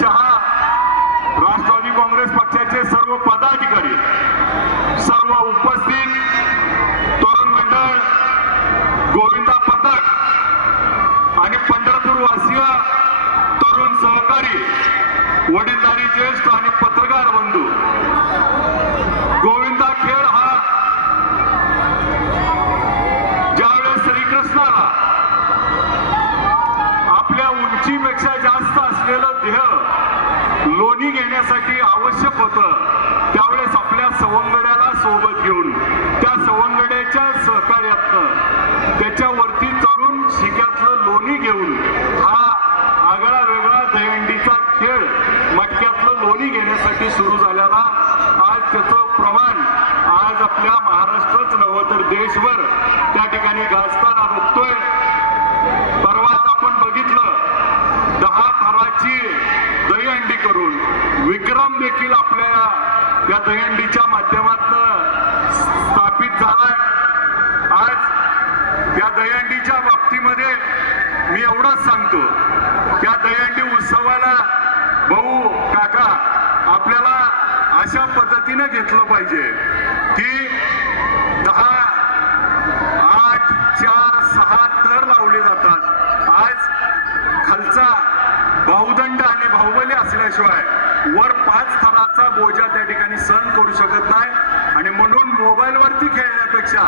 शहा, राष्ट्रवादी काँग्रेस पक्षाचे सर्व पदाधिकारी, सर्व उपस्थित तरुण मंडळ, गोविंदा पथक आणि पंढरपूर वासीय तरुण सहकारी, वडीलधारी ज्येष्ठ आणि पत्रकार बंधू, गोविंदा खेळ हा ज्यावेळेस श्रीकृष्णाला आपल्या उंचीपेक्षा जास्त असलेलं देह लोणी घेण्यासाठी आवश्यक होतं, त्यावेळेस आपल्या सवंगड्याला सोबत घेऊन त्या सवंगड्याच्या सहकार्यातनं त्याच्यावरती चढून शिक्यातलं लोणी घेऊन हा आगळा वेगळा दहीहंडीचा खेळ मटक्यातलं लोणी घेण्यासाठी सुरू झालेला आज त्याचं प्रमाण आज आपल्या महाराष्ट्रच नव्हे तर देशभर त्या ठिकाणी गाजताना बघतोय। परवाच आपण बघितलं 10 थराची दहीहंडी करून विक्रम देखील आपल्या या दहीहंडीच्या माध्यमातून स्थापित झालाय। आज या दहीहंडीच्या बाबतीमध्ये मी एवढंच सांगतो, त्या दहीहंडी उत्सवाला भाऊ काका आपल्याला अशा पद्धतीने घेतलं पाहिजे की 10, 8, 4, 6 थर लावले जातात। आज खालचा बाहुदंड आणि बाहुबली असल्याशिवाय वर 5 थराचा बोजा त्या ठिकाणी सहन करू शकत नाही आणि म्हणून मोबाईलवरती खेळण्यापेक्षा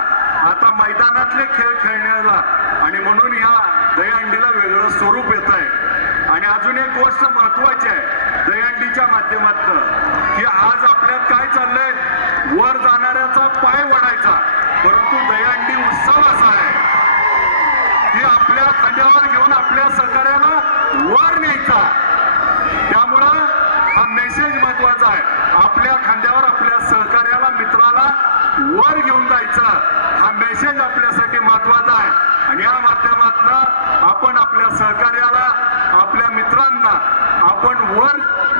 आता मैदानातले खेळ खेळण्याला आणि म्हणून या दहीहंडीला वेगळं स्वरूप येत आहे। आणि अजून एक गोष्ट महत्वाची आहे दहीहंडीच्या माध्यमातून की आज आपल्यात काय चाललंय, वर जाणाऱ्याचा पाय वडायचा, परंतु दहीहंडी उत्सव असा आहे की आपल्या खांद्यावर घेऊन आपल्या सहकार्याला वर न्यायचा। त्यामुळं हा मेसेज महत्वाचा आहे, आपल्या खांद्यावर आपल्या सहकार्याला मित्राला वर घेऊन जायचा हा मेसेज आपल्यासाठी महत्वाचा आहे। आणि या माध्यमातून आपण आपल्या सहकार्याला आपल्या मित्रांना आपण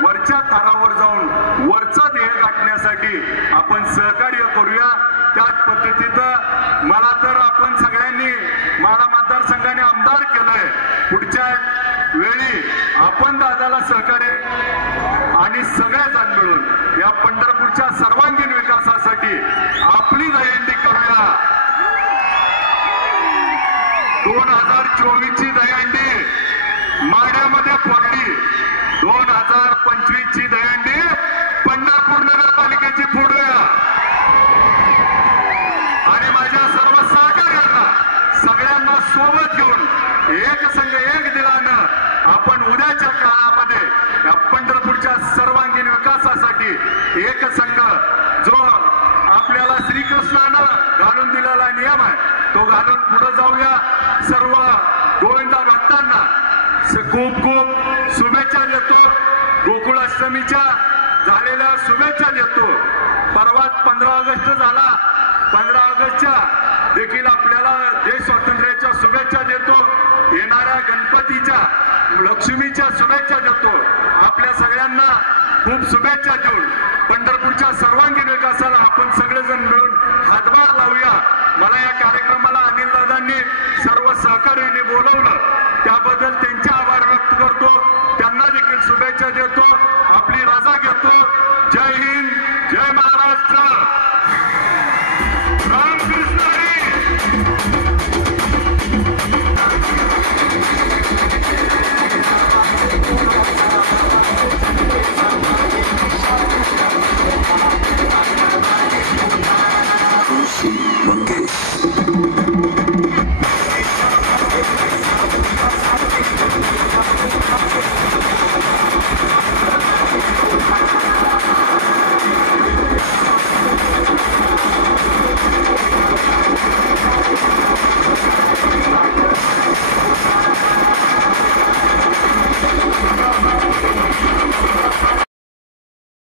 वरच्या थरावर जाऊन वरचा ध्येय गाठण्यासाठी आपण सहकार्य करूया। त्याच पद्धतीनं मला तर आपण सगळ्यांनी मला मतदारसंघाने आमदार केलंय, पुढच्या वेळी आपण दादाला सहकार्य आणि सगळेजण मिळून या पंढरपूरच्या सर्वांगीण विकासासाठी आपली दहीहंडी करूया। 2024 ची दहीहंडी माढ्यामध्ये फोडली, 2025 ची दहीहंडी पंढरपूर नगरपालिकेची फोडूया आणि माझ्या सर्व सहकार्यांना सगळ्यांना सोबत घेऊन एक संघ एक दिलानं आपण उद्याच्या काळामध्ये या पंढरपूरच्या सर्वांगीण विकासासाठी एक संघ जो आपल्याला श्रीकृष्णानं घालून दिलेला नियम आहे तो घालून पुढे जाऊया। सर्व गोविंदा भक्तांना खूप खूप शुभेच्छा देतो, गोकुळ अष्टमीच्या झालेल्या शुभेच्छा देतो। परवाच 15 ऑगस्ट झाला, 15 ऑगस्टच्या देखील आपल्याला देश स्वातंत्र्याच्या शुभेच्छा देतो, येणाऱ्या गणपतीच्या लक्ष्मीच्या शुभेच्छा देतो। आपल्या सगळ्यांना खूप शुभेच्छा देऊन पंढरपूरच्या सर्वांगीण विकासाला आपण सगळेजण मिळून हातभार लावूया। मला या कार्यक्रमाला अनिल दादांनी सर्व सहकार्यांनी बोलवलं,